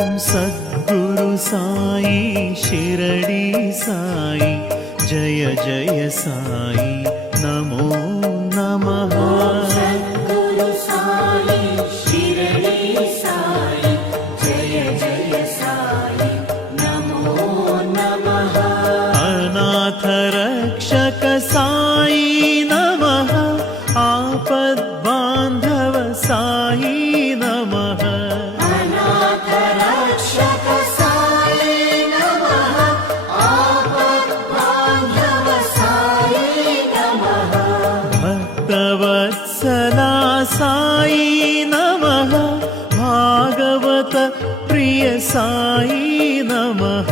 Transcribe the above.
सद्गुरु साई शिरडी साई जय जय साई नमो नमः। सद्गुरु साई शिरडी साई जय जय साई नमो नमः। अनाथ रक्षक साई नमः आपद्बान्धव साई नमः। अनाथ रक्षक साई नमः आपद्बान्धव साई नमः। भक्तवत्सला साई नमः भागवत प्रिय साई नमः।